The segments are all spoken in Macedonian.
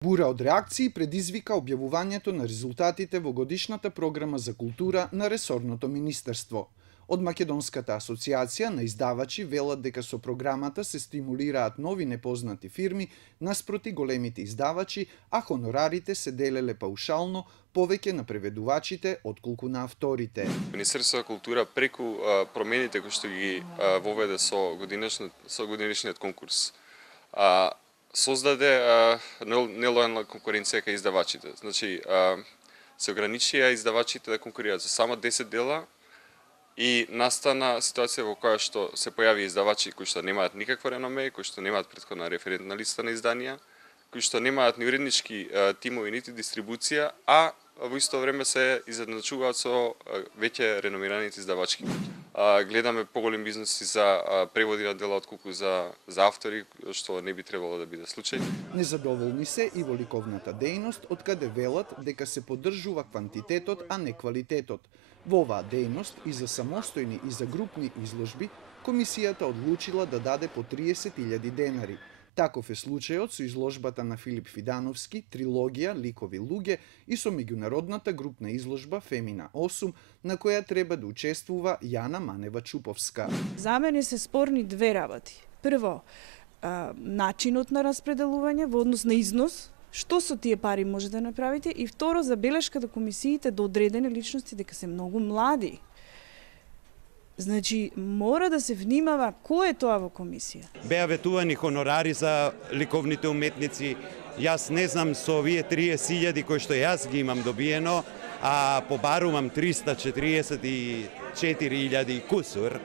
Бура од реакции предизвика објавувањето на резултатите во годишната програма за култура на ресорното министерство. Од Македонската асоциација на издавачи велат дека со програмата се стимулираат нови непознати фирми наспроти големите издавачи, а хонорарите се делеле паушално повеќе на преведувачите отколку на авторите. Министерството за култура преку промените кои што ги воведе со годинешниот конкурс создаде нелојална конкуренција кај издавачите. Значи, се ограничија издавачите да конкурираат за само 10 дела и настана ситуација во која што се појави издавачи кои што немаат никакво реноме, кои што немаат претходна референтна листа на изданија, кои што немаат ни уреднички тимови, нити дистрибуција, а во исто време се изедначуваат со веќе реномираните издавачки. Гледаме поголем бизнеси за преводи на дела отколку за автори, што не би требало да биде случај. Незадоволни се и во ликовната дејност, откаде велат дека се поддржува квантитетот, а не квалитетот. Во оваа дејност и за самостојни и за групни изложби, комисијата одлучила да даде по 30.000 денари. Таков е случајот со изложбата на Филип Фидановски, трилогија Ликови луѓе и со меѓународната групна изложба Фемина 8, на која треба да учествува Јана Манева-Чуповска. За мене се спорни две работи. Прво, начинот на распределување во однос на износ, што со тие пари може да направите, и второ, забелешка до комисиите до одредени личности дека се многу млади. Значи, мора да се внимава кој е тоа во комисија. Беа ветувани хонорари за ликовните уметници. Јас не знам со овие 30.000 кои што јас ги имам добиено, а побарувам 344.000 кусур.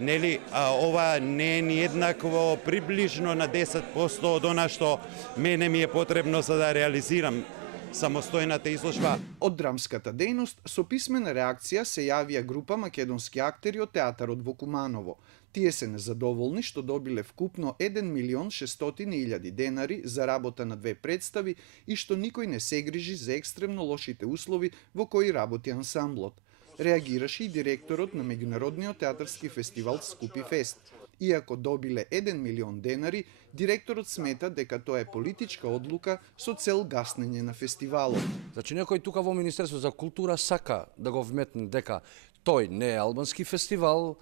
Нели, ова не е ни еднакво приближно на 10% од она што мене ми е потребно за да реализирам самостојната изложба. Од драмската дејност со писмена реакција се јавија група македонски актери од театарот во Куманово. Тие се незадоволни што добиле вкупно 1.600.000 денари за работа на две представи и што никој не се грижи за екстремно лошите услови во кои работи ансамблот. Реагираше и директорот на меѓународниот театарски фестивал Скупи Фест. Иако добиле 1 милион денари, директорот смета дека тоа е политичка одлука со цел гаснење на фестивалот. Значи, некој тука во Министерство за култура сака да го вметне дека тој не е албански фестивал,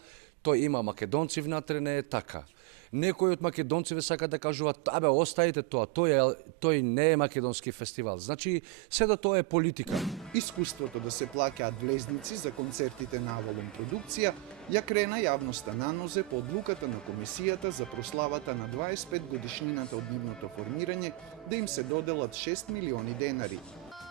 тој има македонци внатре, не е така. Некои од македонците сака да кажуваат, абе, оставите тоа, тој не е македонски фестивал. Значи, седа тоа е политика. Искуството да се плаќаат влезници за концертите на Авалон продукција ја крена јавноста на нозе по одлуката на комисијата за прославата на 25 годишнината од нивното формирање да им се доделат 6 милиони денари.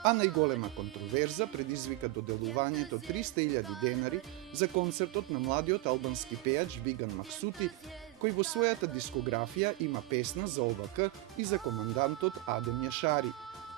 А најголема контроверза предизвика доделувањето 300.000 денари за концертот на младиот албански пејач Биган Максути, кој во својата дискографија има песна за ОВК и за командантот Адем Јашари.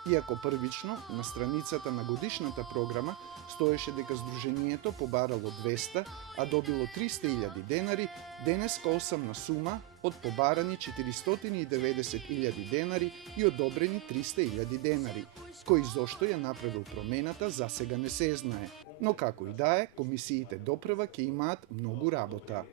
Иако првично на страницата на годишната програма стоеше дека Сдруженијето побарало 200, а добило 300.000 денари, денеска осамна сума од побарани 490.000 денари и одобрени 300.000 денари. Кој зошто ја направил промената засега не се знае. Но како и да е, комисиите допрева ќе имаат многу работа.